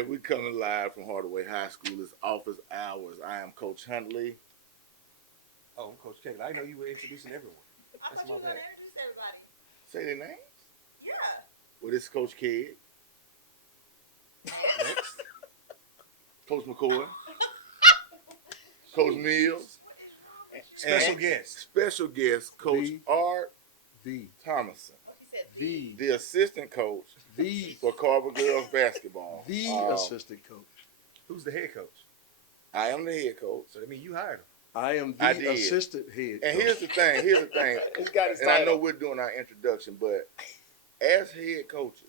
right, we're coming live from Hardaway High School. It's office hours. I am Coach Huntley. Oh, I'm Coach Kegel. I know you were introducing everyone. I That's thought my you were going bad. to introduce everybody. Say their names. Yeah. Well, this is Coach Kid, Next. Coach McCoy, Coach Mills, What is wrong with you? Special and guest. special guest Coach The- Art The Thomason, What he said? the assistant coach for Carver girls basketball. assistant coach. Who's the head coach? I am the head coach. So that means you hired him. I am I the did. assistant head And coach. here's the thing. He's got his And I know title. we're doing our introduction, but as head coaches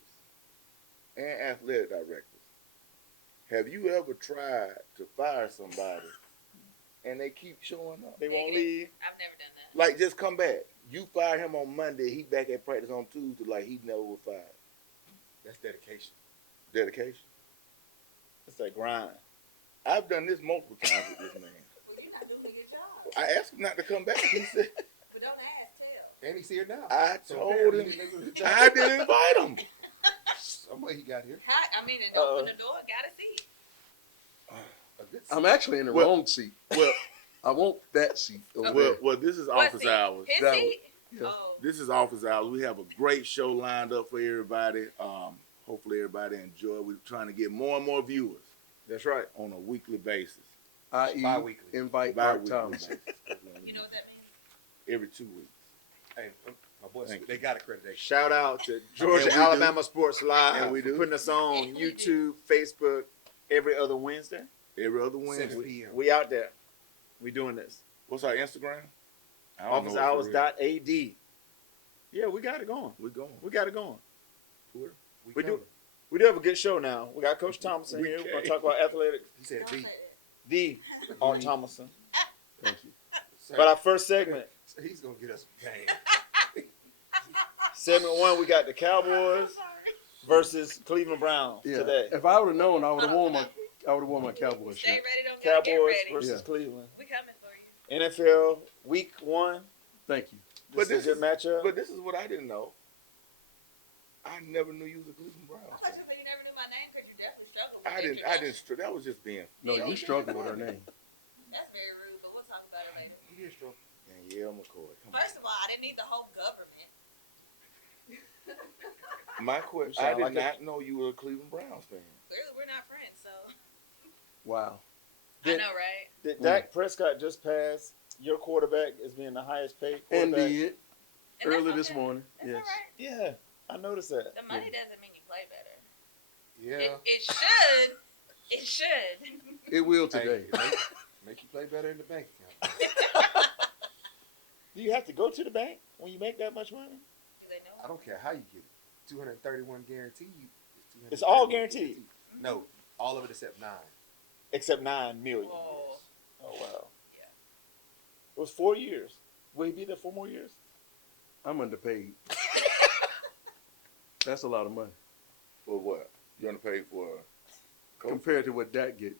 and athletic directors, have you ever tried to fire somebody and they keep showing up? They won't leave. I've never done that. Like, just come back. You fired him on Monday. He back at practice on Tuesday like he never was fired. That's dedication. Dedication. It's a grind. I've done this multiple times with this man. Well, you're not doing a good job. I asked him not to come back. He said, But don't ask, tell. And he's here now. I So told apparently him he didn't do a good job. I didn't invite him. Some way he got here. Hi, I mean, and open the door, got a seat. A good I'm seat. actually in the Well- wrong seat. Well, I want that seat over well, there. well, this is What office seat? hours. His That seat? yeah. Oh. This is office hours. We have a great show lined up for everybody. Hopefully everybody enjoy. We're trying to get more and more viewers That's right. on a weekly basis. I.e. Bi-weekly. invite Mark Bi-weekly Thomas. basis. You know what that means? Every 2 weeks. Hey, my boys, Thank they you. got accreditation. Shout out to And Georgia we do. Alabama Sports Live And we for do. putting us on And we YouTube, Facebook every other Wednesday. Every other 7 Wednesday. p.m. We out there. We doing this. What's our Instagram? I don't know it for real. OfficeHours.ad. Yeah, we got it going. We're going. We got it going. Twitter. We do. coming. We do have a good show now. We got Coach Thomason We here. We're can. going to talk about athletics. He said Don't B. say that. The Art Thomason. Thank you. But our first segment, So he's gonna get us game. segment 1, we got the Cowboys I'm sorry. versus Cleveland Browns Yeah. today. If I would have known, I would have worn my Cowboys Stay shirt. ready, don't get Cowboys ready. versus Yeah. Cleveland. We coming for you. NFL Week 1. Thank you. But This is a good matchup. But this is what I didn't know. I never knew you was a Cleveland Browns I thought fan. you said you never knew my name because you definitely struggled with I didn't. That was just being. No, you struggle with her name. That's very rude, but we'll talk about it later. He did struggle. Danielle McCoy. Come on. First of all, I didn't need the whole government. My question. You I sound did like a- not know you were a Cleveland Browns fan. Clearly, we're not friends, so. Wow. I Did- know, right? Did Dak Prescott just pass your quarterback as being the highest paid And quarterback? did And that's early this okay. morning. That's Yes. all right. Yeah, I noticed that. The money doesn't mean you play better. Yeah. It should. It should. It will Hey, today. make you play better in the bank account. Do you have to go to the bank when you make that much money? Do they know? I don't care how you get it. 231 guaranteed. It's all 231 guaranteed. No, all of it except 9. Except 9 million. Whoa. Oh wow. Yeah. It was 4 years. Will he be there 4 more years? I'm underpaid. That's a lot of money For what? You underpaid for? Coach? compared to what Dak get.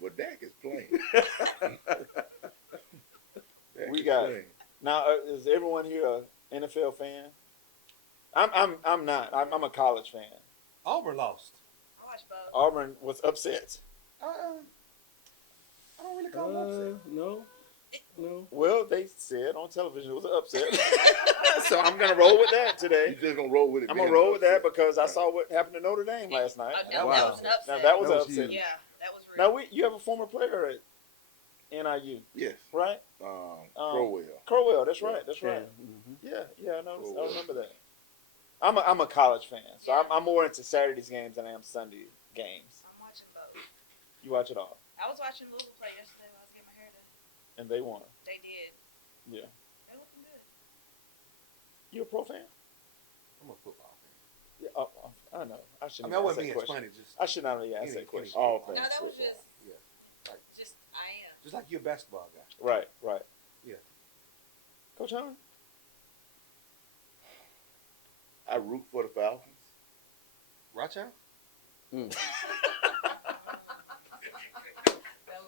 Well, Dak is playing. Dak We is got- playing. Now, is everyone here a NFL fan? I'm not. I'm a college fan. Auburn lost. I watch both. Auburn was upset. I don't really call them upset. No. Well, they said on television it was an upset. So I'm gonna roll with that You today. just gonna roll with it. I'm being gonna roll with that upset. because I Right. saw what happened to Notre Dame last night. Oh, no, Wow. that was an Now upset. that was That an was upset. huge. Yeah, that was rude. Now you have a former player at NIU, Yes. right? Crowell. Crowell. That's right. That's Yeah. right. Mhm. Yeah. I know. I Crowell. remember that. I'm a college fan, so I'm more into Saturday's games than I am Sunday games. I'm watching both. You watch it all, I was watching Louisville play yesterday while I was getting my hair done. and they won. They did. Yeah. They looking good. You a pro fan? I'm a football fan. Yeah. I know. I I shouldn't. mean, I ask wasn't that being question. funny. Just, I should not have asked Any- that question. All No, things that was football. just I am. just like you're a basketball guy. Right. Yeah. Coach Hunter? I root for the Falcons. Rothschild? Mm. That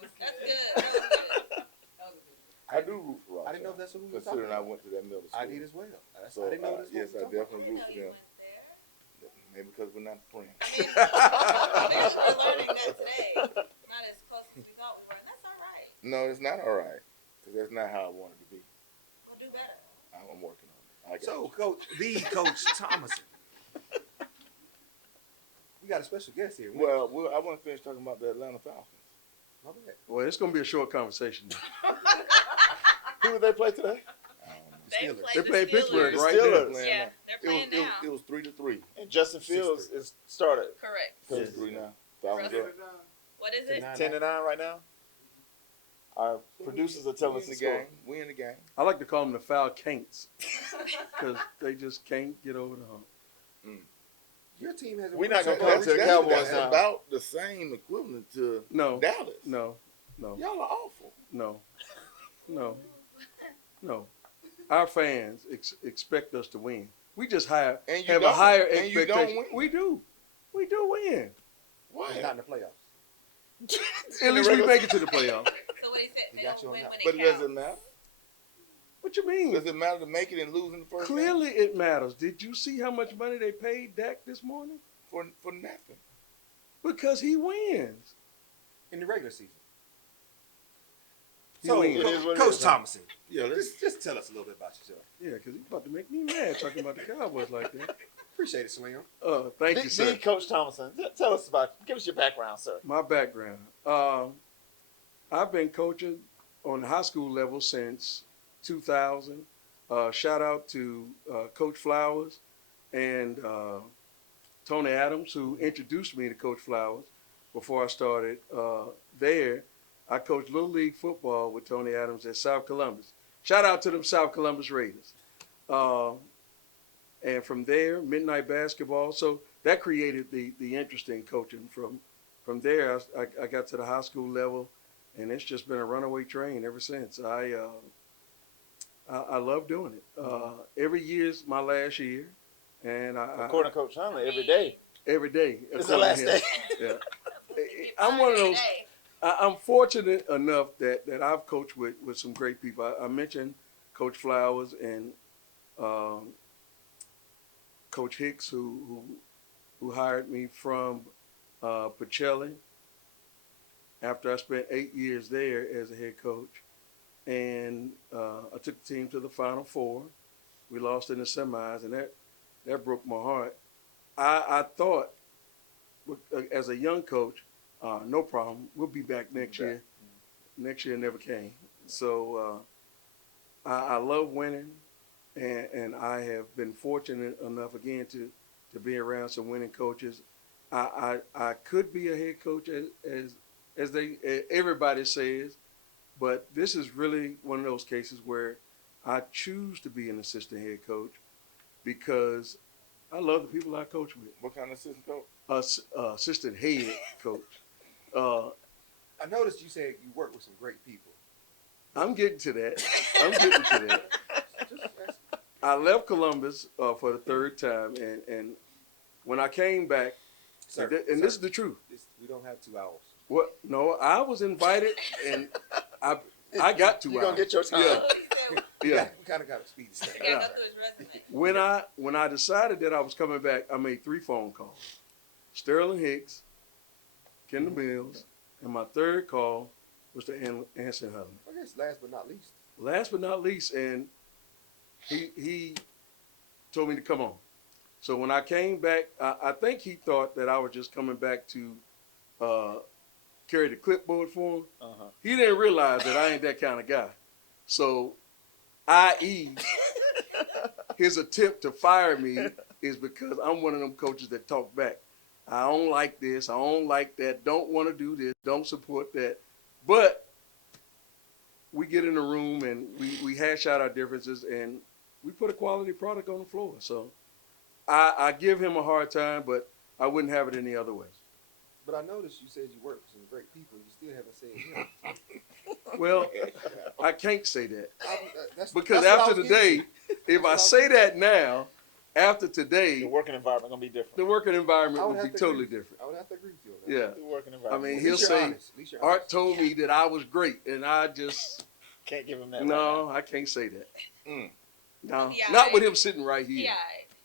was good. That's good. That was good. That was good. I do root for Rothschild. I didn't know that's who we were talking Considering I about. went to that middle school. I did as well. So I didn't know this. yes, I what we were talking definitely root I for didn't know you them. went there. Maybe because we're not friends. I mean, we're learning that today. Not as close as we thought we were, and that's all right. No, it's not all right. Because that's not how I wanted to be. We'll do better. I'm working on it. I got So, you. Coach Thomason. We got a special guest here. Well, I want to finish talking about the Atlanta Falcons. My bad. Well, it's gonna be a short conversation. Who did they play today? They Steelers. They played played the Pittsburgh Steelers. right Steelers. now. Yeah, they're playing now. It was 3-3. And Justin Fields is started. Correct. 3 now. Falcons Russell. up. What is it? 10-9 right now. Our producers are telling We us in the the score. game. We in the game. I like to call them the foul can'ts because they just can't get over the hump. Your team has. We're not So, compared to the that's Cowboys now. about the same equivalent to No, Dallas. no. Y'all are awful. No. Our fans expect us to win. We just have And you a don't. higher And you expectation. don't win. We do win. Why? Not in the playoffs. At least we make it to the playoffs. So what he said, He they got don't you on win that. when But it does counts. it matter? What you mean? Does it matter to make it and lose in the first game? Clearly, it matters. Did you see how much money they paid Dak this morning? For nothing. Because he wins. In the regular season. He So, wins. It is what it Coach is, man. Thomason, Yeah, let's just tell us a little bit about yourself. Yeah, because he's about to make me mad talking about the Cowboys like that. Appreciate it, Slim. Thank you, The sir. Coach Thomason. Tell us give us your background, sir. My background. I've been coaching on the high school level since 2000. Shout out to Coach Flowers and Tony Adams, who introduced me to Coach Flowers before I started there. I coached Little League football with Tony Adams at South Columbus. Shout out to them South Columbus Raiders. And from there, midnight basketball. So that created the interest in coaching. From there, I got to the high school level, and it's just been a runaway train ever since. I love doing it. Every year's my last year, and According to Coach Hunley, every day. every day. It's the last day. Yeah. I'm one of those. I'm fortunate enough that I've coached with some great people. I mentioned Coach Flowers and Coach Hicks, who hired me from Pacelli after I spent 8 years there as a head coach. And I took the team to the Final Four. We lost in the semis, and that broke my heart. I thought, as a young coach, no problem. We'll be back next year. Next year never came. So I love winning, and I have been fortunate enough again to be around some winning coaches. I could be a head coach as everybody says, but this is really one of those cases where I choose to be an assistant head coach because I love the people I coach with. What kind of assistant coach? Assistant head coach. I noticed you said you work with some great people. I'm getting to that. Just ask. I left Columbus for the third time, and when I came back, Sir, and this is the truth. we don't have 2 hours. What? No, I was invited, and I got 2 hours. You're going to get your time. Yeah. Yeah. We kind of got to speed this thing. He gotta go through his resume. When I decided that I was coming back, I made 3 phone calls: Sterling Hicks, Kendall Mills, and my third call was to Anson Hudlin. I guess last but not least. Last but not least, and he told me to come on. So when I came back, I think he thought that I was just coming back to carry the clipboard for him. Uh-huh. He didn't realize that I ain't that kind of guy. So, i.e., his attempt to fire me is because I'm one of them coaches that talk back. I don't like this. I don't like that. Don't want to do this. Don't support that. But we get in a room and we hash out our differences and we put a quality product on the floor. So I give him a hard time, but I wouldn't have it any other way. But I noticed you said you work with some great people. You still haven't said him. Well, I can't say that. That's Because that's what I after was getting today, if I say that now, after The today, working environment going to be different. the working I environment would would have be to totally agree. different. I would have to agree with you on that. Yeah. The working I environment. mean, At he'll least you're say, honest. At least you're Art honest. told me that I was great, and I just, Can't give him that. no, I can't say that. Mm. No, Yeah, not with him sitting right here. Yeah.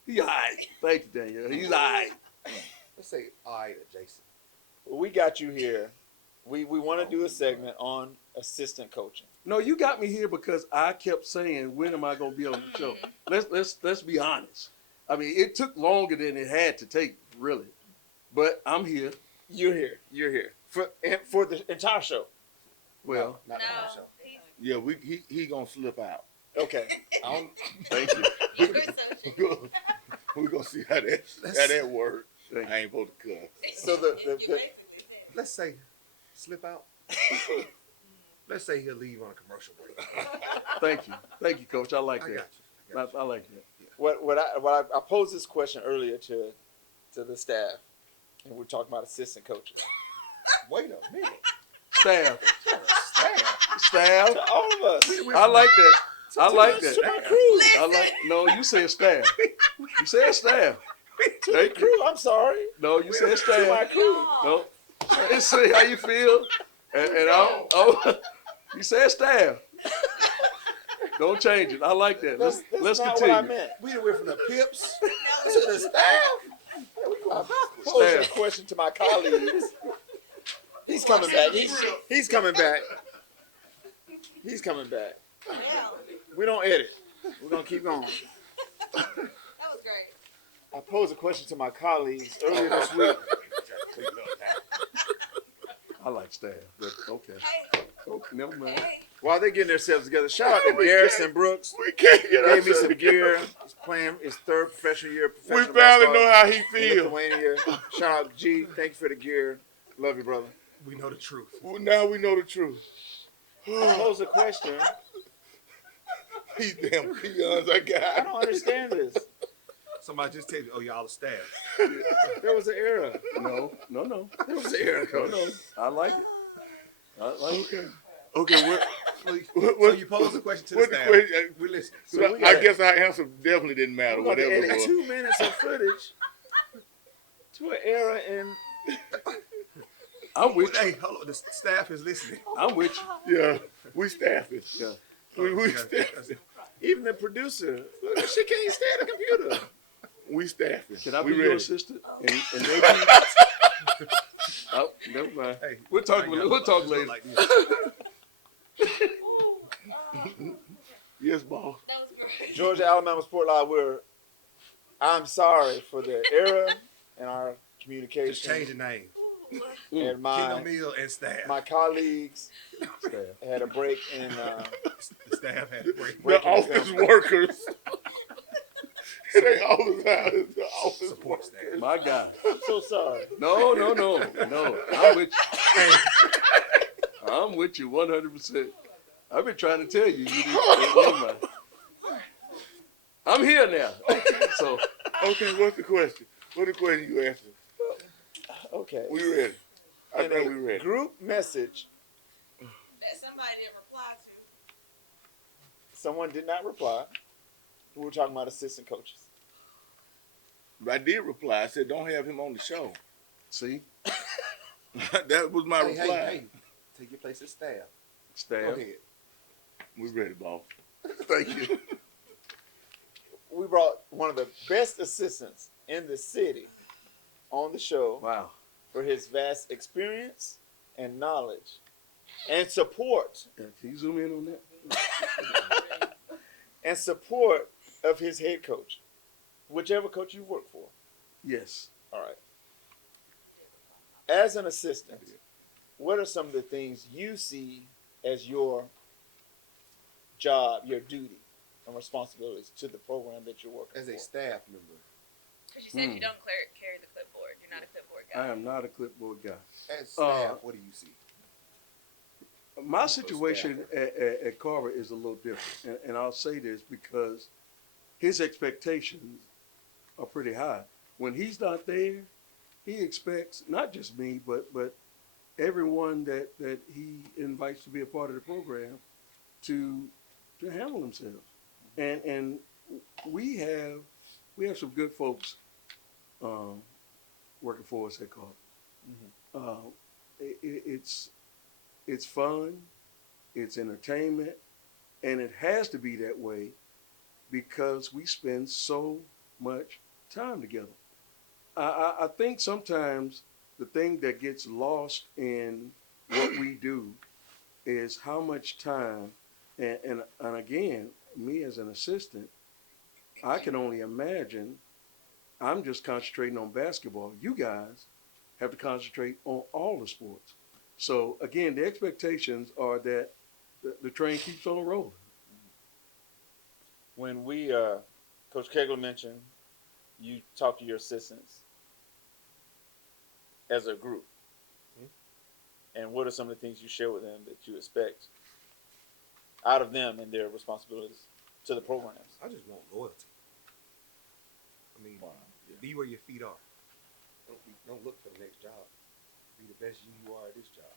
He all right. Thank you, Daniel. He's all right. Let's say all right, Jason. Well, we got you here. We want to do a segment on assistant coaching. No, you got me here because I kept saying, when am I gonna be on the show? Let's be honest. I mean, it took longer than it had to take, really. But I'm here. You're here. You're here for the entire show. Well, Not the whole No, show. he's, Yeah, he gonna slip out. Okay. I don't, thank you. you're so We're gonna see how that works. Thank you. I ain't supposed to cuss. So You basically said. let's say slip out. Let's say he'll leave on a commercial break. Thank you, Coach. I like I that. got you. I got I like that. What I posed this question earlier to the staff, and we're talking about assistant coaches. you. Wait a minute. Staff, Staff. staff. To all of us. I like that. I like To that. my crew. I like. No, you said staff. You said staff. To my Thank you. crew. I'm sorry. No, you said To my staff. crew. No. Let's see how you feel. And you said staff. Don't change it. I like that. That's Let's not continue. what I meant. We done went from the pips to the staff. I posed a Staff. question to my colleagues. He's coming back. He's coming back. He's coming back. Yeah, We don't edit. We're gonna keep going. that was great. I posed a question to my colleagues earlier this week. I like staff. But okay. Hey, Okay, never mind. hey. While they're getting themselves together, shout out to We Garrison can't- Brooks. We can't get Gave me ourselves- some gear. He's playing his third professional year. We Professional finally basketball know how he in feels. Lithuania. Shout out G. Thank you for the gear. Love you, brother. We know the truth. Well, now we know the truth. I posed a question. These damn peons I I got. don't understand this. Somebody just tell you, oh, y'all the staff. There was an era. No. There was an era. No. I like it. I like it. Okay, what? So you pose a question to the What the staff. question? We're listening. So we I got- guess our answer definitely didn't matter. We're going to Whatever it edit was. 2 minutes of footage to an era in. I'm with you. Hey, hold on. The staff is listening. I'm with you. Yeah, we staffing. Yeah. We Okay. staffing. Even the producer, look, she can't stay at a computer. We staffing. Can I we be your ready. assistant? And maybe. Oh, never mind. Hey, We'll talk. I ain't got We'll talk just later. look like this. Yes, boss. That was great. Georgia, Alabama Sport Live, I'm sorry for the error in our Just communication. change the name. And Kingdom my Mill and staff. colleagues Staff. had a break in. The staff had to break. The Breaking office film. workers. It ain't all the time. It's the office Support workers. staff. My guy. I'm so sorry. No. I'm with you. I'm with you 100%. I've been trying to tell you. Never mind. I'm here now. So Okay, what's the question? What the question you asking? Okay. We ready. I In think a we ready. group message, That somebody didn't reply to. someone did not reply. We were talking about assistant coaches. I did reply. I said, don't have him on the show. see, That was my Hey, reply. hey. Take your place as staff. Go staff. ahead. We ready, boss. Thank you. We brought one of the best assistants in the city on the show Wow. for his vast experience and knowledge and support Yeah, can you zoom in on that? and support of his head coach, whichever coach you work for. Yes. All right. As an assistant, what are some of the things you see as your job, your duty, and responsibilities to the program that you're working As a for? staff member, Because you said Hmm. you don't carry the clipboard. You're not a clipboard guy. I am not a clipboard guy. as staff, what do you see? My situation at Carver is a little different, and I'll say this because his expectations are pretty high. When he's not there, he expects not just me, but everyone that he invites to be a part of the program to handle themselves. And we have some good folks working for us at Carver. It's fun, it's entertainment, and it has to be that way because we spend so much time together. I think sometimes the thing that gets lost in what we do is how much time, and again, me as an assistant, I can only imagine. I'm just concentrating on basketball. You guys have to concentrate on all the sports. So again, the expectations are that the train keeps on rolling. When we, Coach Kegler mentioned, you talk to your assistants as a group, and what are some of the things you share with them that you expect out of them and their responsibilities to the programs? I just want loyalty. I mean, Wow, yeah. be where your feet are. Don't look for the next job. Be the best you are at this job.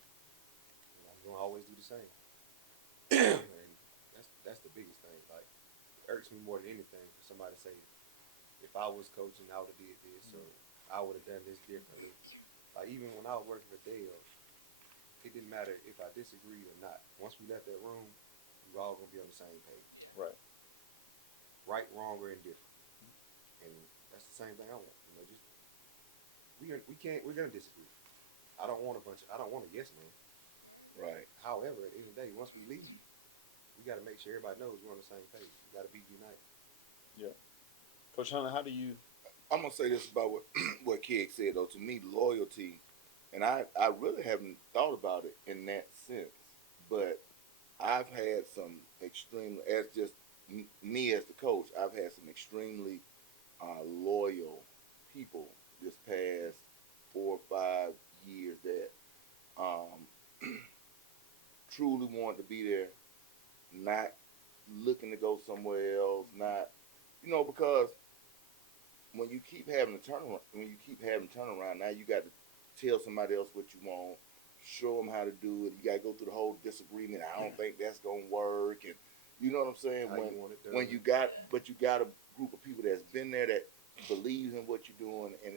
And I'm gonna always do the same. And that's the biggest thing. Like, it irks me more than anything for somebody to say, if I was coaching, I would have did this, or I would have done this differently. Like, even when I was working for Dale, it didn't matter if I disagreed or not. Once we left that room, we were all gonna be on the same page. Right. Right, wrong, or indifferent. And that's the same thing I want. You know, just we're gonna disagree. I don't want a yes man. Right. However, at the end of the day, once we leave, we got to make sure everybody knows we're on the same page. We got to be united. Coach Hunter, how do you? I'm gonna say this about what Keg said though. To me, loyalty, and I really haven't thought about it in that sense, but I've had some extreme, as just me as the coach, I've had some extremely loyal people this past 4 or 5 years that truly wanted to be there, not looking to go somewhere else, not, because when you keep having to turn around, now you got to tell somebody else what you want, show them how to do it. You got to go through the whole disagreement. I don't think that's gonna work, and you know what I'm saying. How you want it done. When you got a group of people that's been there that believes in what you're doing, and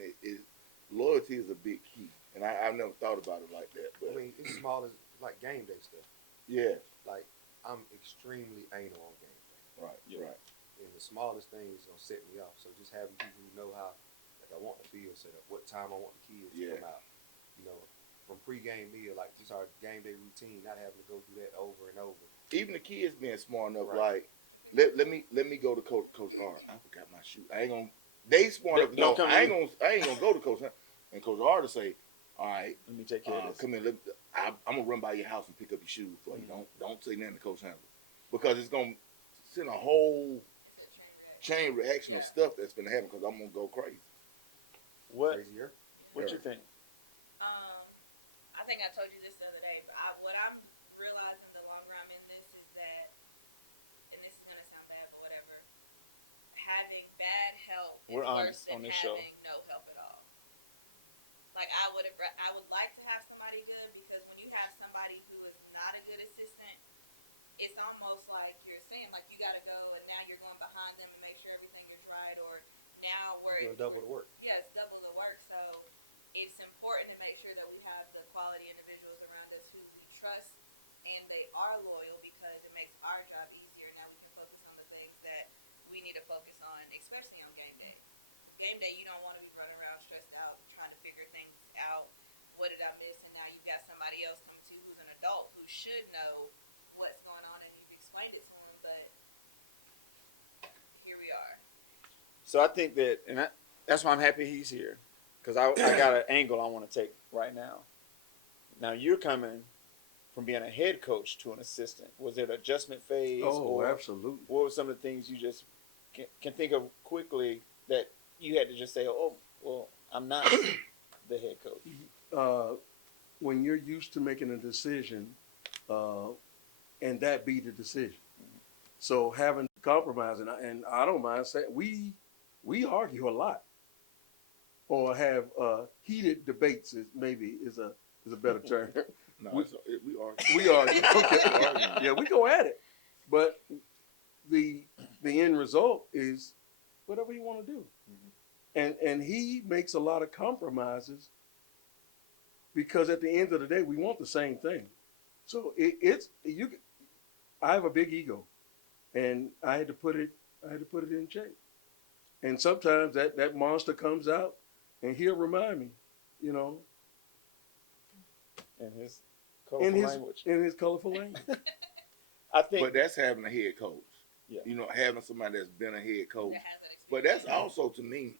loyalty is a big key. And I've never thought about it like that. But I mean, it's small as like game day stuff. yeah, Like, I'm extremely anal on game day. right, Yeah. right. And the smallest thing is gonna set me off. So just having people who know how, like, I want the field set up, what time I want the kids to Yeah. come out. From pregame meal, like just our game day routine, not having to go through that over and over. Even the kids being smart enough, Right. like let me go to Coach Art. I forgot my shoe. I ain't gonna. They smart enough. Don't No, come I to ain't gonna go to Coach Art. And Coach Art to say, all right, Let me take care of this. come in. I'm gonna run by your house and pick up your shoes for you. Don't say nothing to Coach Handler, because it's gonna send a whole It's a chain reaction. chain reaction of Yeah. stuff that's gonna happen, because I'm gonna go crazy. What Crazier. What you think? I think I told you this the other day, but what I'm realizing the longer I'm in this is that, and this is gonna sound bad, but whatever, having bad help is We're worse honest on than this show. having no help at all. Like, I would like to have somebody good, because when you have somebody who is not a good assistant, it's almost like you're saying, like, you gotta go and now you're going behind them and make sure everything is right, or now we're Doing double the work. Yeah, it's double the work. So it's important to make sure that we have the quality individuals around us who we trust and they are loyal, because it makes our job easier. Now we can focus on the things that we need to focus on, especially on game day. Game day, you don't want to be running around stressed out, trying to figure things out. What did I miss? And now you've got somebody else coming to who's an adult who should know what's going on, and you've explained it to them, but here we are. So I think that, and that's why I'm happy he's here, because I got an angle I want to take right now. Now you're coming from being a head coach to an assistant. Was it an adjustment phase? Oh, or absolutely. what were some of the things you just can think of quickly that you had to just say, oh, well, I'm not the head coach? When you're used to making a decision, and that be the decision. So having to compromise, and I don't mind saying, we argue a lot, or have heated debates is a better term. No, We- we are. We argue. Okay. Yeah, we go at it, but the end result is whatever you want to do, and he makes a lot of compromises, because at the end of the day we want the same thing. So I have a big ego, and I had to put it in check. And sometimes that monster comes out and he'll remind me, you know, In his colorful language. in his colorful language. I think. But that's having a head coach. Yeah. You know, having somebody that's been a head coach. That has that But experience. that's also, to me,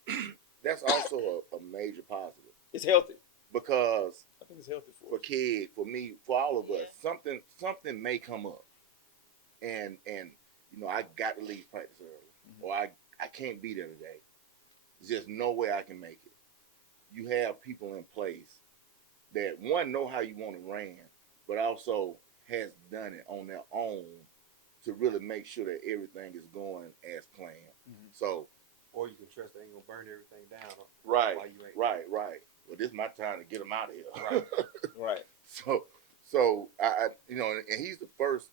that's also a major positive It's healthy. because I think it's healthy for for us. kid, for me, for all of us, Yeah. something may come up, and you know, I got to leave practice early, or I can't be there today. There's just no way I can make it. You have people in place that one know how you want to ran, but also has done it on their own to really make sure that everything is going as planned. Mhm. So Or you can trust they ain't gonna burn everything down. right, While you ain't right. Well, this is my time to get them out of here. Right. Right. So I you know, and he's the first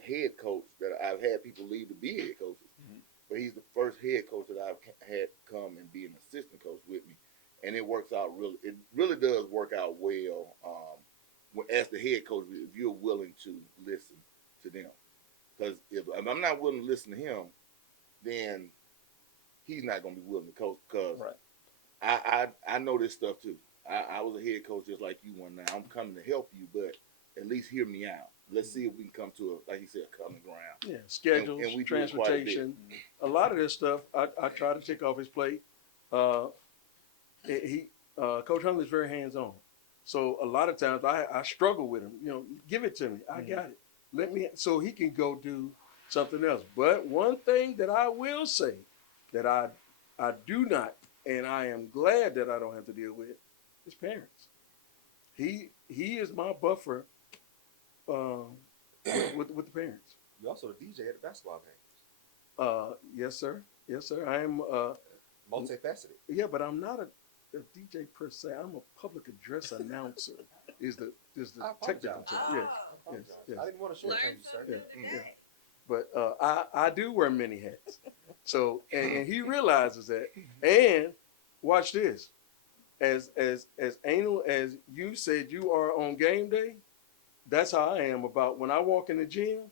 head coach that I've had people leave to be head coaches. Mhm. But he's the first head coach that I've had come and be an assistant coach with me, and it works out really. It really does work out well. As the head coach, if you're willing to listen to them, because if I'm not willing to listen to him, then he's not going to be willing to coach. Because Right. I know this stuff too. I was a head coach just like you one now. I'm coming to help you, but at least hear me out. Let's see if we can come to a, like you said, a common ground. Yeah, schedules, and we do it quite a bit. transportation, a lot of this stuff I try to take off his plate. Coach Huntley's very hands on, so a lot of times I struggle with him. You know, give it to me, I got it. Let me so he can go do something else. But one thing that I will say that I do not, and I am glad that I don't have to deal with, is parents. He is my buffer with the parents. You also the DJ at the basketball games. Yes, sir. Yes, sir. I am. Multifaceted. Yeah, but I'm not a DJ per se. I'm a public address announcer. Is the I technical apologize. term? Yes. I apologize. yes. I didn't want to Learn shortchange you, sir. something Yeah, today. But I do wear many hats. So and he realizes that. And watch this. As anal as you said you are on game day, that's how I am about when I walk in the gym.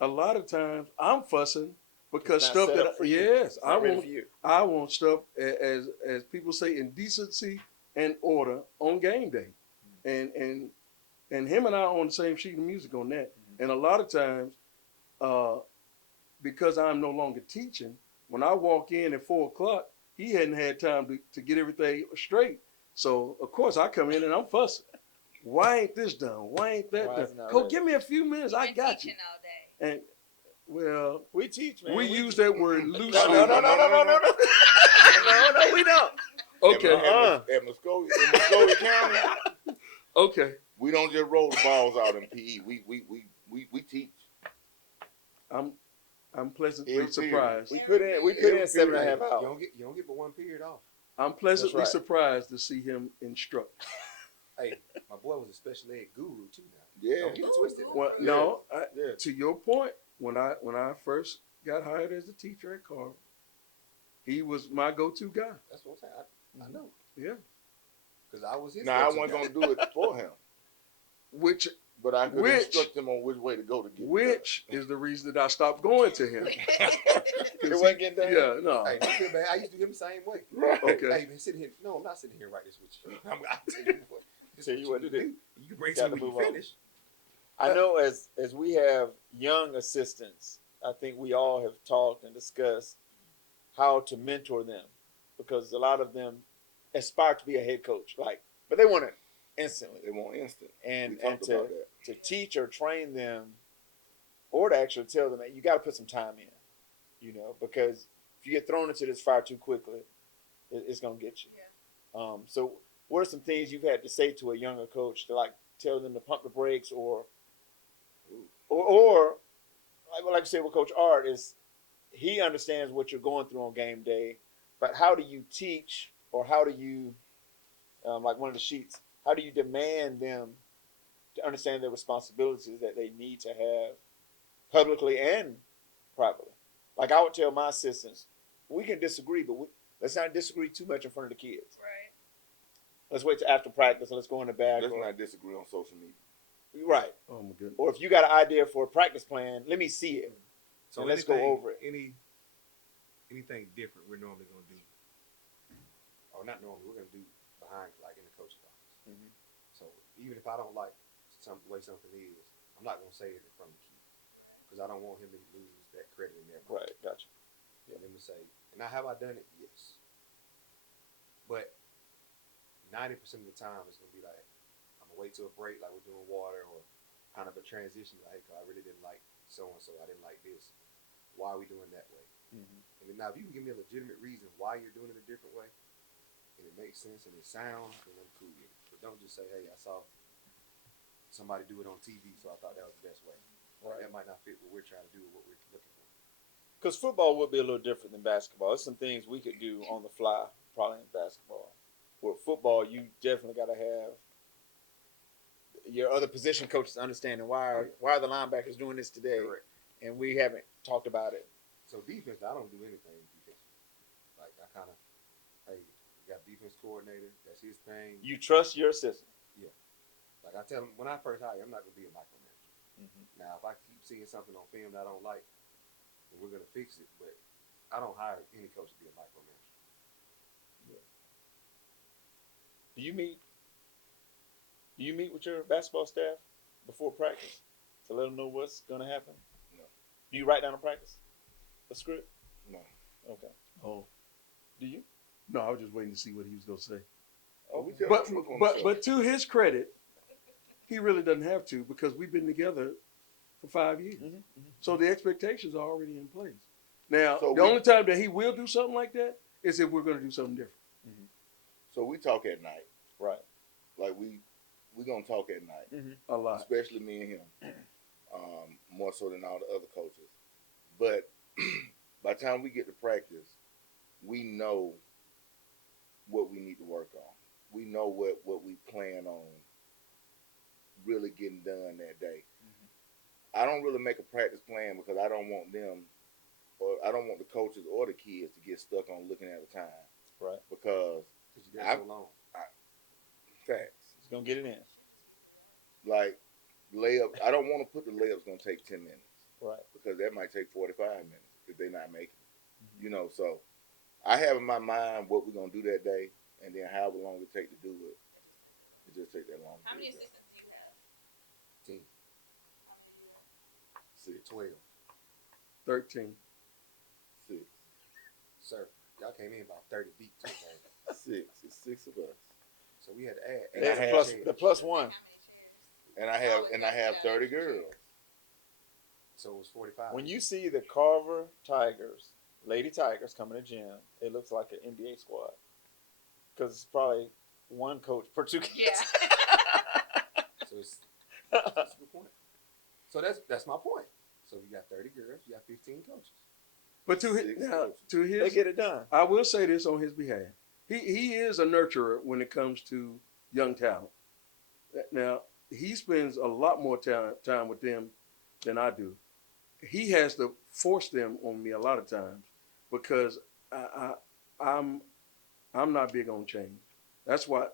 A lot of times I'm fussing because It's not stuff set that up for you. yes, It's I not ready want for you. I want stuff as people say in decency and order on game day, and him and I are on the same sheet of music on that. And a lot of times, because I'm no longer teaching, when I walk in at 4 o'clock, he hadn't had time to get everything straight. So of course I come in and I'm fussing. Why ain't this done? Why ain't that Why done? is it not Go ready? give me a few minutes. I Been got you. teaching all day. And well, We teach, man. we use that word loosely. No, we don't. Okay. In Muskogee County, Okay. we don't just roll the balls out in PE. We teach. I'm pleasantly Every surprised. We put in Every 7.5 period. hours. You don't get but one period off. I'm pleasantly That's right. surprised to see him instruct. Hey, my boy was a special ed guru too. Now, Yeah. don't get it twisted. Now. Well, Yeah. no, Yeah. to your point, when I first got hired as a teacher at Carver, he was my go-to guy. That's what I'm saying. I know Yeah. because I was his. Now I go-to wasn't guy. gonna do it for him, Which but I could Which- instruct him on which way to go to get it which is the reason that I stopped going to him. It wasn't getting done. Yeah, no. Hey, don't feel bad. I used to do him the same way. done. Right. Okay. Hey, man, sitting here. No, I'm not sitting here and write this with you. I'll tell you what. This Tell is you what to do. You can bring Gotta something when move you on. finish. I know as we have young assistants, I think we all have talked and discussed how to mentor them because a lot of them aspire to be a head coach, but they want it instantly. They want instant. And We talked about that. to teach or train them, or to actually tell them that you got to put some time in, because if you get thrown into this fire too quickly, it's gonna get you. Yeah. So what are some things you've had to say to a younger coach to tell them to pump the brakes or like I say with Coach Art is he understands what you're going through on game day, but how do you teach or how do you like one of the sheets, how do you demand them to understand their responsibilities that they need to have publicly and privately? Like I would tell my assistants, we can disagree, but let's not disagree too much in front of the kids. Right. Let's wait till after practice and let's go in the back. Let's not disagree on social media. Right. Oh my goodness. Or if you got an idea for a practice plan, let me see it. So And let's go anything- over it. anything different, we're normally gonna do, or not normally, we're gonna do behind, like in the coach's office. Mhm. So even if I don't like the way something is, I'm not gonna say it in front of the kid because I don't want him to lose that credit in their mind. Right, gotcha. And them to say, and now have I done it? Yes. But 90% of the time, it's gonna be like, I'm gonna wait till a break, like we're doing water, or kind of a transition. Like, hey, I really didn't like so and so. I didn't like this. Why are we doing that way? Mhm. And then now, if you can give me a legitimate reason why you're doing it a different way, and it makes sense and it sounds, then I'm cool with it. But don't just say, hey, I saw somebody do it on TV, so I thought that was the best way. Right. That might not fit what we're trying to do or what we're looking for. Because football would be a little different than basketball. There's some things we could do on the fly, probably in basketball. With football, you definitely got to have your other position coaches understanding why are the linebackers doing this today, Correct. and we haven't talked about it. So defense, I don't do anything defensive. Like I kind of, hey, we got defense coordinator. That's his thing. You trust your assistant. Like I tell him when I first hire, I'm not gonna be a micromanager. Mhm. Now, if I keep seeing something on film that I don't like, then we're gonna fix it. But I don't hire any coach to be a micromanager. Do you meet with your basketball staff before practice to let them know what's going to happen? No. Do you write down a practice, a script? No. Okay. Oh, Do you? no, I was just waiting to see what he was gonna say. Oh, we tell But the truth on the show. but to his credit, he really doesn't have to because we've been together for 5 years. Mhm. So the expectations are already in place. Now, So the only time that he will do something like that is if we're going to do something different. So we talk at night. Right. Like we gonna talk at night, A lot. especially me and him, more so than all the other coaches. But by the time we get to practice, we know what we need to work on. We know what we plan on really getting done that day. I don't really make a practice plan because I don't want them, or I don't want the coaches or the kids to get stuck on looking at the time. Right. Because Because you're there so long. facts, He's going to get it in. like layup, I don't want to put the layups gonna take 10 minutes. Right. Because that might take 45 minutes if they're not making it. You know, so I have in my mind what we're gonna do that day, and then however long it take to do it. It just take that long. to How do many it. assistants do you have? 10, How many do you have? 6, 12. 13. 6, Sir, y'all came in about 30 deep today. 6. It's 6 of us, So we had to add. And I There's have- the plus one. How many chairs? and I have 30 girls. So it was 45. When you see the Carver Tigers, Lady Tigers coming to gym, it looks like an NBA squad. Because it's probably one coach per two kids. Yeah. So that's a good point. So that's my point. So you got 30 girls, you got 15 coaches. But to his, Six now, coaches. to They his, get it done. I will say this on his behalf. He is a nurturer when it comes to young talent. Now, he spends a lot more time with them than I do. He has to force them on me a lot of times because I'm not big on change. That's why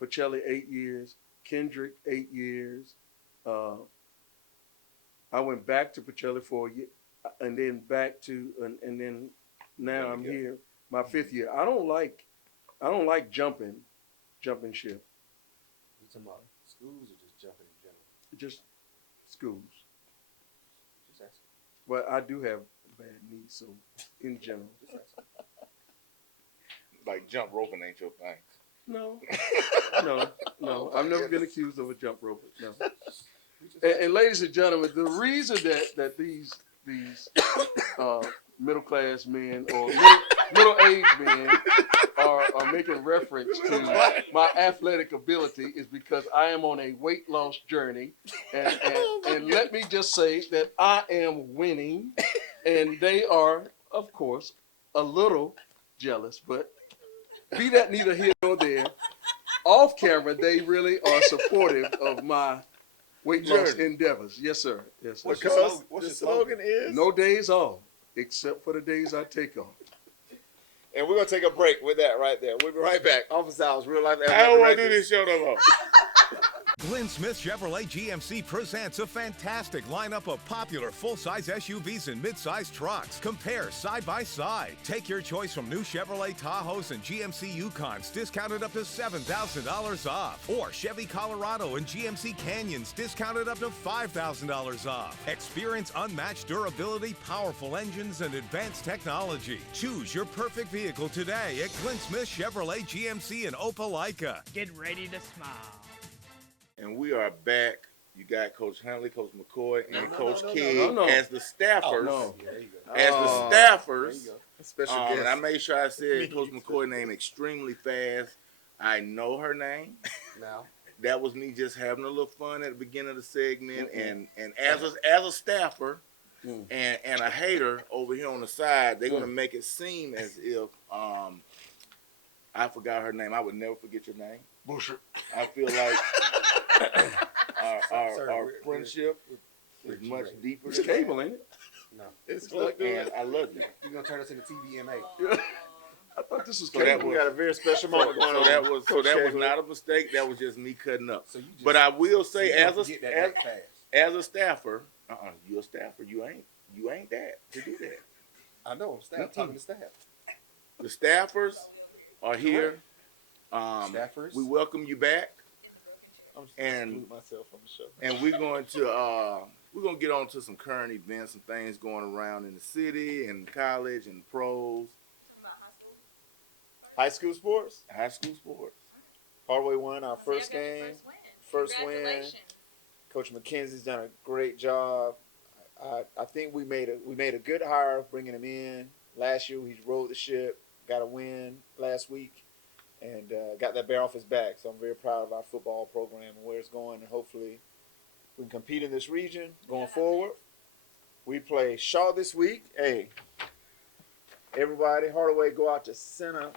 Pacelli 8 years, Kendrick 8 years. I went back to Pacelli for a year, and then back to and then now I'm here, my 5th year. I don't like jumping ship. You talking about schools or just jumping in general? Just schools. Just asking. But I do have bad knees, so in general. Just asking. Like jump roping ain't your thing. No. No. I've never been accused of a jump rope. No. We just And ladies and gentlemen, the reason that these middle class men or middle aged men are making reference to my athletic ability is because I am on a weight loss journey, and let me just say that I am winning, and they are, of course, a little jealous, but be that neither here nor there. Off camera, they really are supportive of my weight loss Journey. endeavors. Yes, sir. Yes, sir. What's your Because slogan? What's the your slogan? slogan is. No days off, except for the days I take off. And we're going to take a break with that right there. We'll be right back. Office Hours, Real Life. I don't want to do this show no more. Glenn Smith Chevrolet GMC presents a fantastic lineup of popular full-size SUVs and mid-size trucks. Compare side by side. Take your choice from new Chevrolet Tahoes and GMC Yukons discounted up to $7,000 off. Or Chevy Colorado and GMC Canyons discounted up to $5,000 off. Experience unmatched durability, powerful engines, and advanced technology. Choose your perfect vehicle today at Glenn Smith Chevrolet GMC in Opelika. Get ready to smile. And we are back. You got Coach Huntley, Coach McCoy, and Coach no, Kidd no. as the staffers. no. There you go. As the staffers. Special And guest. I made sure I said Coach McCoy name extremely fast. I know her name. Now, That was me just having a little fun at the beginning of the segment. And as a staffer Mm. and a hater over here on the side, they're gonna make it seem as if I forgot her name. I would never forget your name. Busher. I feel like Sir, our we're- friendship we're is much G-rated. deeper It's than cable, ain't it? No. It's that. good. And I love you. You're going to turn us into TVMA. I thought this was So that cable. We got a very special moment going on. So that was Shagler. not a mistake. That was just me cutting up. So you just, But I will say, so you as don't forget a that fast. as a staffer, you're a staffer. You ain't that to do that. I know. I'm talking to staff. The staffers are here. Staffers. We welcome you back, I'm just and- excluding myself from the show. and we're gonna get on to some current events and things going around in the city and college and pros, High school sports. high school sports. Hardway won our first game. First win. Congratulations. Coach McKenzie's done a great job. I think we made a good hire bringing him in. Last year he rode the ship, got a win last week, and got that bear off his back. So I'm very proud of our football program and where it's going, and hopefully we can compete in this region going forward. We play Shaw this week. Hey, everybody, Hardaway, go out to Center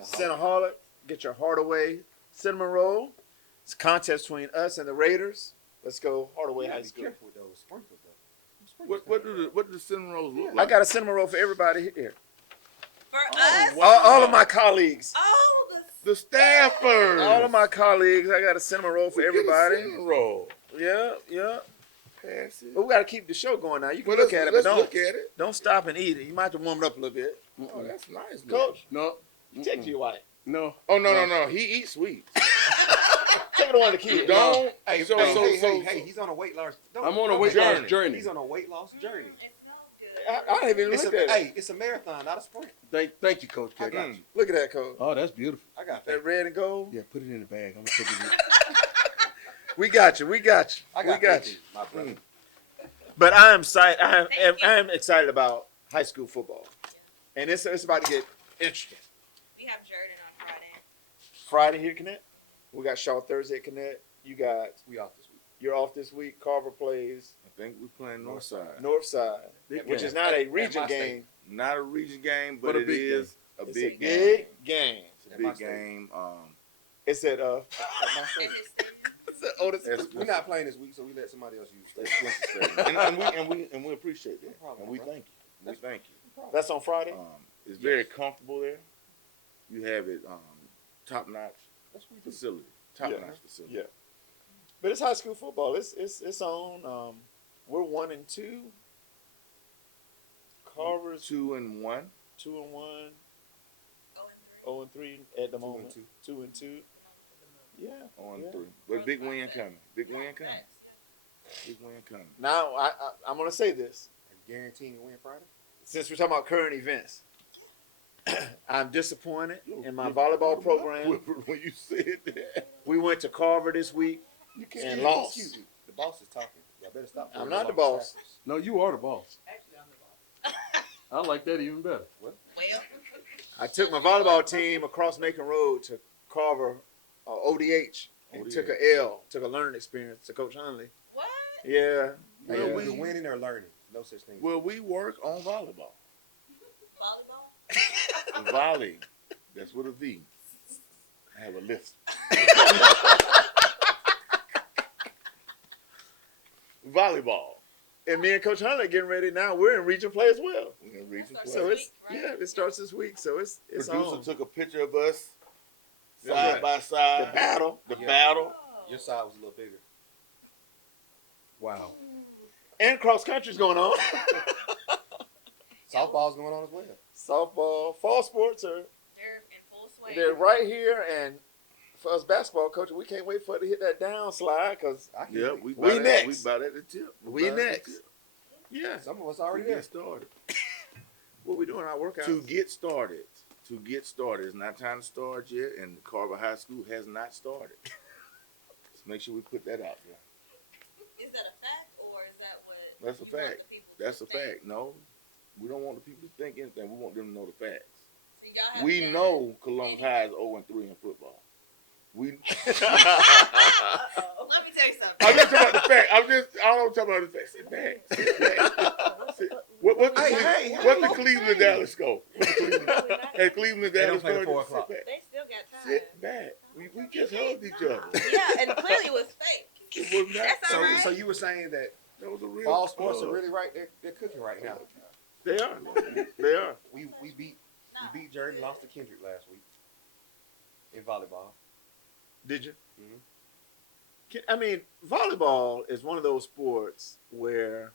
Harlot, get your Hardaway cinnamon roll. It's a contest between us and the Raiders. Let's go Hardaway You High gotta be School. careful with those sprinkles, though. Them sprinkles What do the cinnamon rolls look I like? got a cinnamon roll for everybody here. For us, All of my colleagues. oh, The staffers. All of my colleagues. I got a cinnamon roll for Get a everybody. cinnamon roll. Yeah, yeah. Pass it. But we got to keep the show going now. You can Well, look at it, but let's look don't at it. don't stop and eat it. You might have to warm it up a little bit. Oh, that's nice, Coach, No. take it to your wife. No. Oh no. He eats sweet. Take it to one of the kids. Don't. Hey, So- hey, so- hey, so- hey, he's on a weight loss. I'm on a weight loss Journey. journey. He's on a weight loss journey. it smells good. I haven't even It's looked at it. hey, it's a marathon, not a sprint. Thank you, Coach I K. got you. Look at that, Coach. Oh, that's beautiful. I got That that. red and gold. Yeah, put it in the bag. I'm gonna take it. We got you. We got you. I We got got that, you. my brother. But I am excited. Thank you. I am excited about high school football, and it's about to get interesting. We have Jordan on Friday. Friday here, Connect. We got Shaw Thursday at Connect. You got We off this week. you're off this week. Carver plays I think we're playing Northside. Northside, Big which game. is not a At region my game. state. Not a region game, but But a it big is a It's big a game. big game. It's a At my big state. game. It's at At my And state. his it's at Otis. That's- We're not playing this week, so we let somebody else use That's state. Winston State. and we appreciate that. No problem, And we bro. thank you. We thank you. That's on Friday. It's very comfortable there. You have it top notch That's what we do. facility. Top Yeah. notch facility. Yeah. But it's high school football. It's on. We're 1-2. Carver's 2-1. 2-1. 0 and 3. 0-3 at the moment. 2-2. Yeah. On Yeah. 3. But big win coming. Big win coming. Big win coming. Now I'm gonna say this. Are you guaranteeing to win Friday? Since we're talking about current events, I'm disappointed in my volleyball program. When you said that, We went to Carver this week you and can't. lost. Excuse me. The boss is talking. Y'all better stop. I'm worrying not the about boss. staffers. No, you are the boss. I like that even better. Well, I took my volleyball team across Macon Road to Carver, ODH, and took a learning experience to Coach Hunley. what? Yeah. Hey, Well, yeah. we- you're winning or learning. No such thing. Well, we work on volleyball. Volleyball? Volley. That's with a V. I have a list. Volleyball. And me and Coach Hunley getting ready now. We're in region play as well. We're in region Starts play. So this it's week, right? it starts this week. So it's Producer on. took a picture of us That's side right. by side. The battle. The Yeah. battle. Oh. Your side was a little bigger. Wow. And cross country's going on. Softball's going on as well. Softball, fall sports are They're in full swing. they're right here, and for us basketball coaches, we can't wait for it to hit that down slide because I can't Yeah, wait. we We about next. We about at the tip. We about at the next. tip. yeah, Some of us To already there. get started. what we doing our workout. To get started. To get started. It's not time to start yet, and Carver High School has not started. Let's make sure we put that out there. Is that a fact, or is that what? That's a you want fact. the people to That's a think? fact. No, we don't want the people to think anything. We want them to know the facts. So y'all haven't We done know Columbus anything. High is 0-3 in football. We. Uh-oh. Let me tell you something. I'm just talking about the fact. I don't talk about the facts. Sit back. Sit back. What's the, Hey, what's the Cleveland Dallas score? Hey, Cleveland They Dallas don't play at score. 4 o'clock. Sit back. They still got time. Sit back. We just hugged each other. Yeah, and clearly it was fake. It was not. That's So, all right. so you were saying that That was a real. fall sports are hug. really right? They're cooking right now. They are. They are. We beat Jordan, lost to Kendrick last week in volleyball. Did you? Mhm. I mean, volleyball is one of those sports where,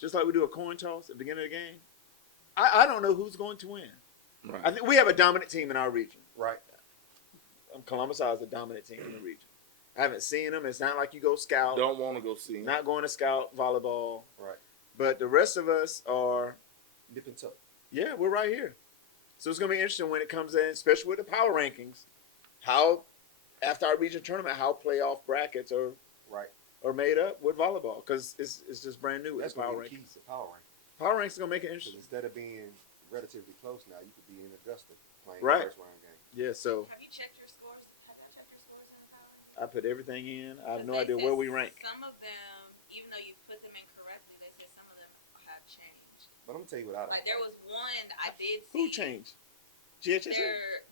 just like we do a coin toss at the beginning of the game, I don't know who's going to win. Right. I think we have a dominant team in our region. Right. Columbus High is a dominant team in the region. I haven't seen them. It's not like you go scout. Don't want to go see him. Not going to scout volleyball. Right. But the rest of us are, Nip and tuck. yeah, we're right here. So it's going to be interesting when it comes in, especially with the power rankings, how, after our region tournament, how playoff brackets are Right. made up with volleyball because it's just brand new with That's the power going to be the rankings. key to power ranking. Power rankings are going to make it Because interesting. instead of being relatively close now, you could be in Augusta playing Right. the first round game. Yeah, so Have you checked your scores? Have y'all checked your scores in the power? I put everything in. I have no They idea said where we rank. Some of them, even though you put them in correctly, they said some of them have changed. But I'm gonna tell you what I don't Like there was one I did see. Who changed? GHS?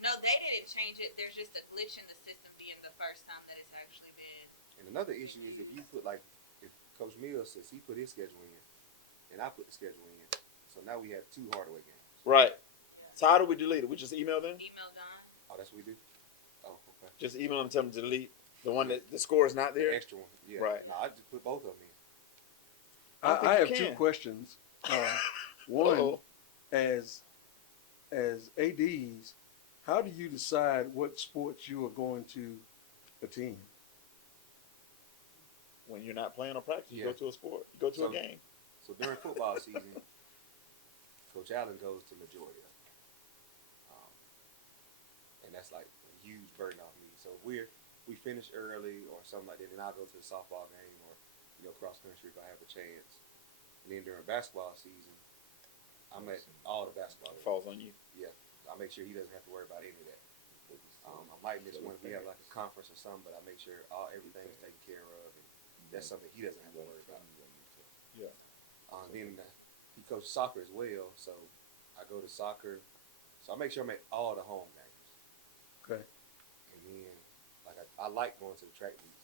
No, they didn't change it. There's just a glitch in the system being the first time that it's actually been. And another issue is if you put if Coach Mills says he put his schedule in, and I put the schedule in, so now we have 2 Hardaway games. Right. So how do we delete it? We just email them? Email Don. Oh, that's what we do. Oh, okay. Just email them, tell them to delete the one that the score is not The there. extra one. Yeah. Right. No, I just put both of them in. I don't think I you have two can. questions. One, Uh-oh. as ADs, how do you decide what sports you are going to attend? When you're not playing or practice, you Yeah. go to a sport. You go to So- a game. So during football season, Coach Allen goes to majority of it. And that's like a huge burden off me. So if we finish early or something like that, then I'll go to the softball game or cross country if I have a chance. And then during basketball season, I'm at all the basketball games. Falls on you. Yeah, I make sure he doesn't have to worry about any of that. I might miss one if we have like a conference or something, but I make sure everything's taken care of, and that's something he doesn't have to worry about. Yeah. Then he coaches soccer as well, so I go to soccer. So I make sure I'm at all the home games. Okay. And then, like I like going to the track meets.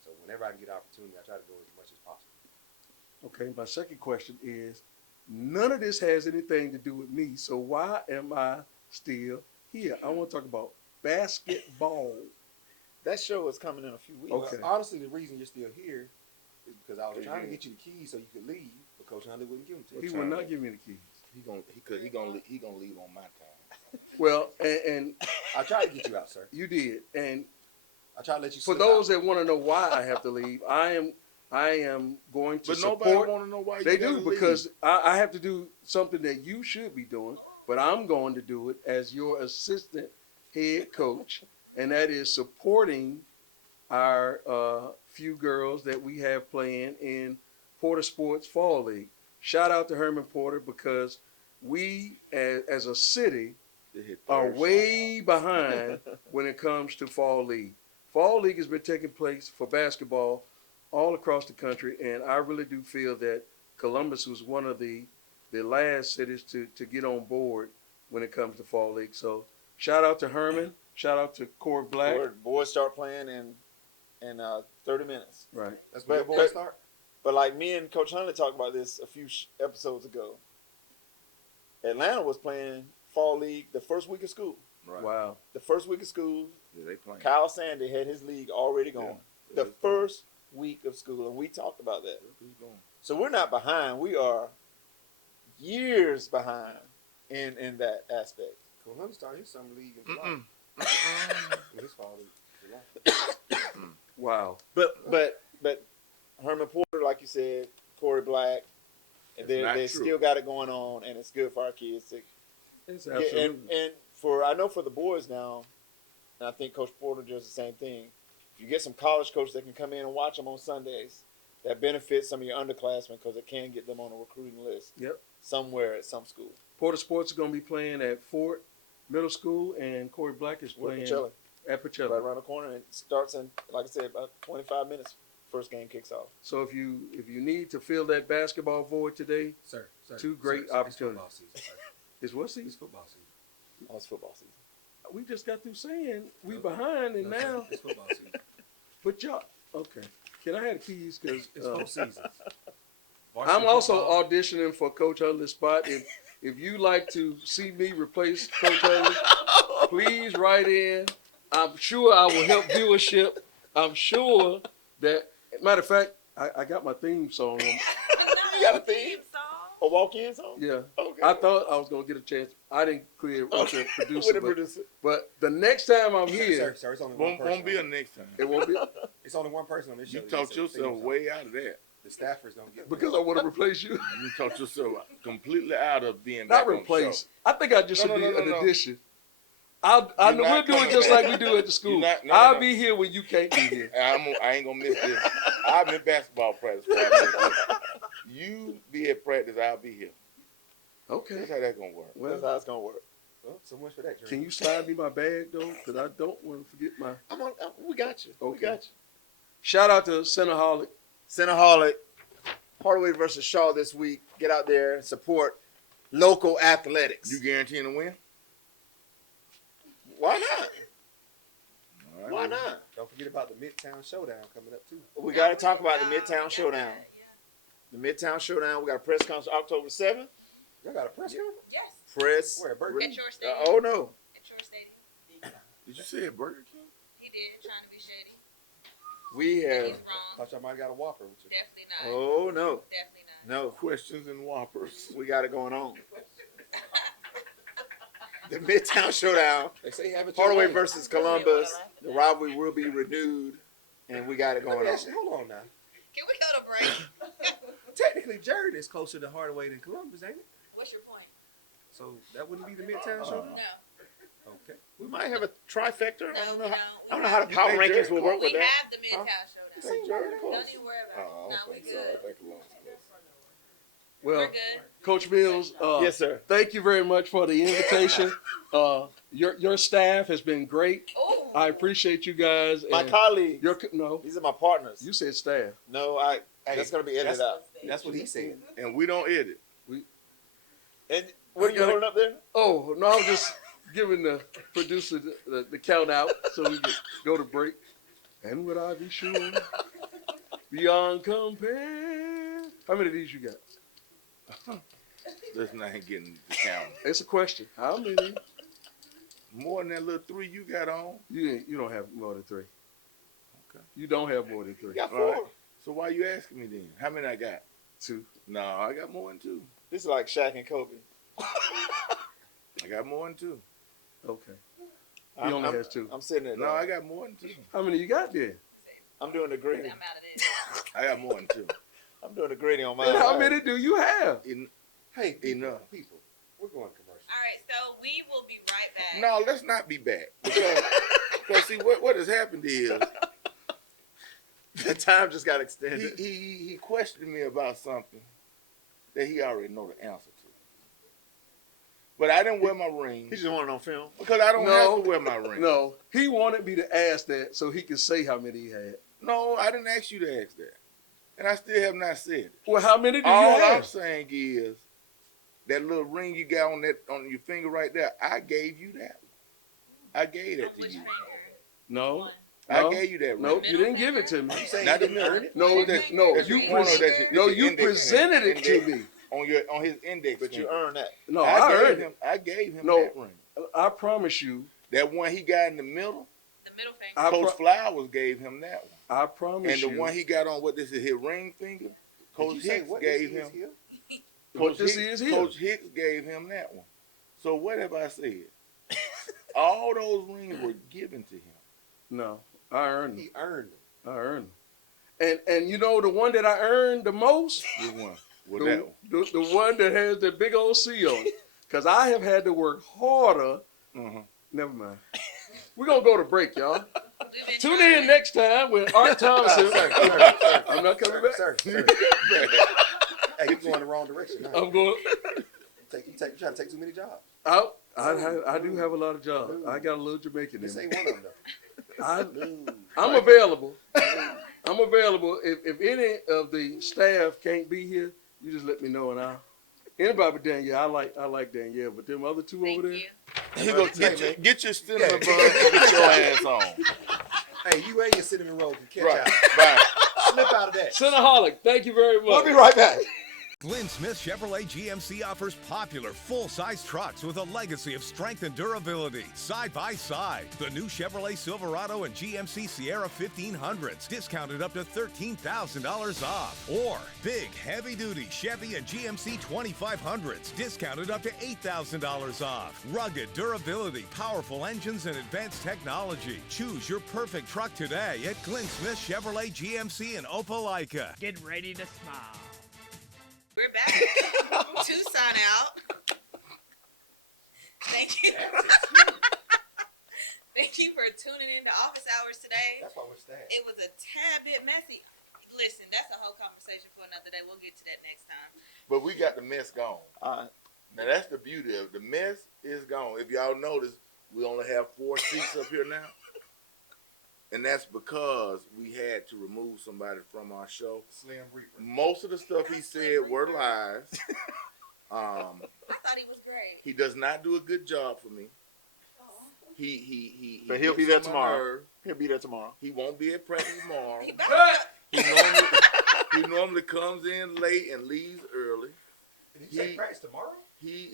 So whenever I can get an opportunity, I try to go as much as possible. Okay, my second question is, none of this has anything to do with me, so why am I still here? I want to talk about basketball. That show is coming in a few weeks. Okay. Well, honestly, the reason you're still here is because I was trying to get you the keys so you could leave, but Coach Huntley wouldn't give them to He you. will not give me the keys. He gonna leave on my time. Well, and I tried to get you out, sir. you did, and I tried to let you for slip those out. that want to know why I have to leave, I am going to But nobody support. want to know why you They gotta do leave. because I have to do something that you should be doing, but I'm going to do it as your assistant head coach, and that is supporting our few girls that we have playing in Porter Sports Fall League. Shout out to Herman Porter because we, as a city, They hit are third way behind when it comes to Fall League. Fall League has been taking place for basketball all across the country, and I really do feel that Columbus was one of the last cities to get on board when it comes to Fall League. So shout out to Herman, shout out to Corey Black. Boys start playing in 30 minutes. Right. That's when your but- boys start? But like me and Coach Huntley talked about this a few episodes ago. Atlanta was playing fall league the first week of school. Right. Wow. The first week of school, Yeah, they playing. Kyle Sandy had his league already going. Yeah, The they playing. first week of school, and we talked about that. He's going. So we're not behind. We are years behind in that aspect. Columbus started his summer league in July. Mm-mm. Well, his fall league, July. Wow. But Herman Porter, like you said, Corey Black, That's they not they true. still got it going on, and it's good for our kids to It's get, absolutely. and for I know for the boys now, and I think Coach Porter does the same thing. If you get some college coaches that can come in and watch them on Sundays, that benefits some of your underclassmen because it can get them on a recruiting list. Yep. Somewhere at some school. Porter Sports is going to be playing at Fort Middle School, and Corey Black is With playing Pacelli, at right Pacelli. around the corner, and it starts in, like I said, about 25 minutes. First game kicks off. So if you need to fill that basketball void today, Sir, Two great it's opportunities. football season, sir. it's what It's season? football season. Oh, it's football season. We just got through saying we No. behind, and No, sir, now, it's football season. but y'all, okay. Can I have the keys? Because It's both seasons. I'm Varsity also football- auditioning for Coach Huntley's spot. If you like to see me replace Coach Huntley, please write in. I'm sure I will help viewership. I'm sure that, matter of fact, I got my theme song. On. You got a theme? A walk-in song? Yeah, Okay. I thought I was gonna get a chance. I didn't clear with the producer, With the but, producer. but the next time I'm here, Sir, it's only one person. Won't be a next time. it won't be It's only one person on this show. You that talked gets a yourself theme song. way out of that. The staffers don't get because I want to replace you. You talked yourself completely out of being Not back on the replace. show. I think I just No, should no, be no, an no. addition. You're we'll not do it coming just back. like we do at the school. not- no, I'll no. be here when you can't be here. I ain't gonna miss this. I'll be basketball practice. before I miss this. You be at practice, I'll be here. Okay. That's how that's gonna work. That's Well, how it's going to work. Well, so much for that, Jerry. can you slide me my bag though? Because I don't want to forget my. We got you. We Okay. got you. Shout out to Centerholic. Centerholic, Hardaway versus Shaw this week. Get out there and support local athletics. You guaranteeing to win? Why not? All right. Why not? Don't forget about the Midtown Showdown coming up too. We got to talk about the Midtown Showdown. The Midtown Showdown. We got a press conference October 7th. Y'all got a press conference? Yes, Press. Where, Burger King? at your stadium. Oh, no. At your stadium. Did you say a Burger King? He did, trying to be shady. We He's have. wrong. Thought y'all might have got a Whopper with you. Definitely not. Oh, no. Definitely not. No. Questions and Whoppers. We got it going on. The Midtown Showdown. They say have it your Hardaway way. versus Columbus. The rivalry will be renewed, and we got it Let going me on. ask you, hold on now. Can we go to break? Technically, Jared is closer to Hardaway than Columbus, ain't it? What's your point? So that wouldn't be the Midtown Showdown? No. Okay. We might have a trifecta. I don't know how. we I don't know how the have- power You think rankings will work We with that. have the Midtown Showdown. St. Jared close. Don't even worry Oh, about I it. No, don't we think so. I good. think Columbus close. Well, We're good. Coach Mills. Yes, sir. Thank you very much for the invitation. Your staff has been great. Ooh. I appreciate you guys. My and colleagues. no, These are my partners. you said staff. No, that's gonna be edited out. That's what he said. And we don't edit. And what are you holding up there? Oh no, I was just giving the producer the count out so we could go to break. And would I be sure beyond compare? How many of these you got? Let's not getting the count. It's a question. How many? More than that little 3 you got on. You don't have more than 3. Okay. You don't have more than 3. You got All 4. right. So why you asking me then? How many I got? 2. No, I got more than 2. This is like Shaq and Kobe. I got more than 2. Okay. He only has 2. I'm sitting there. No, I got more than 2. How many you got then? I'm doing the I'm grading. out of this. I got more than 2. I'm doing the grading on mine. And how many do you have? Hey, people, Enough. people, we're going commercial. All right, so we will be right back. No, let's not be back. Because see, what has happened is The time just got extended. he questioned me about something that he already know the answer to. But I didn't wear my ring He just wanted on film. because I don't No. have to wear my ring. No, he wanted me to ask that so he could say how many he had. No, I didn't ask you to ask that. And I still have not said it. Well, how many do All you I'm have? saying is that little ring you got on your finger right there, I gave you that. I gave that to Which you. finger? No, One. I no, gave you that ring. no, you didn't give it to me. You saying Not you the didn't earn middle. it? No, That's- no, that's you your pointer, no, your you index presented finger. it to me. On his index But you finger. earned that. No, I I gave heard him. it. I gave him No. that ring. I promise you, That one he got in the middle, The middle finger. I Coach Flowers gave him that one. I promise And you. the one he got on, what this is, his ring finger? Did Coach you say Hicks what gave this him. is here? What this is here. Coach Hicks gave him that one. So what have I said? All those rings were given to him. No, I earned them. He earned them. I earned them. And you know the one that I earned the most? Which one? Well, that one. The one that has the big old C on it. Because I have had to work harder. Mm-hmm. Never mind. We're going to go to break, y'all. We've been Tune trying. in next time when Art Thompson. Sir, I'm not coming back. Sir. Hey, you're going the wrong direction. Now. I'm going. You try to take too many jobs. I do have a lot of jobs. I got a little Jamaican in This me. ain't one of them, though. I'm available. I'm available. If any of the staff can't be here, you just let me know and I'll. Anybody but Danielle, I like Danielle, but them other two Thank over there. you. He go get your cinnamon bun and get your ass on. Hey, you and your cinnamon roll can catch Right, out. right. Slip out of that. Cinnaholic, thank you very much. We'll be right back. Glenn Smith Chevrolet GMC offers popular full-size trucks with a legacy of strength and durability. Side by side, the new Chevrolet Silverado and GMC Sierra 1500s, discounted up to $13,000 off. Or big, heavy-duty Chevy and GMC 2500s, discounted up to $8,000 off. Rugged durability, powerful engines, and advanced technology. Choose your perfect truck today at Glenn Smith Chevrolet GMC in Opelika. Get ready to smile. We're back. Tucson out. Thank you. Thank you for tuning in to Office Hours today. That's why we're staffed. It was a tad bit messy. Listen, that's a whole conversation for another day. We'll get to that next time. But we got the mess gone. Now that's the beauty of it. The mess is gone. If y'all notice, we only have 4 seats up here now. And that's because we had to remove somebody from our show. Slim Reaper. Most of the stuff he said were lies. I thought he was great. He does not do a good job for me. He But he'll be gets there on my tomorrow. nerves. He'll be there tomorrow. He won't be at practice tomorrow. He back. He normally comes in late and leaves early. Did you say practice tomorrow? He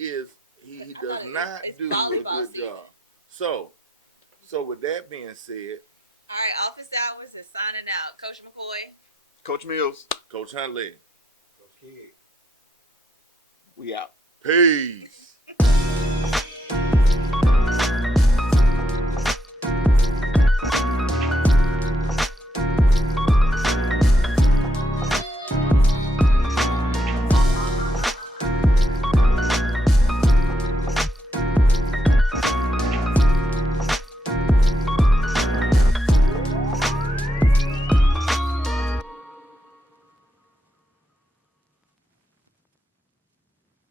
does thought not it's do a volleyball good season. job. So with that being said, All right, Office Hours is signing out. Coach McCoy. Coach Mills, Coach Huntley, Coach Kidd. we out. peace.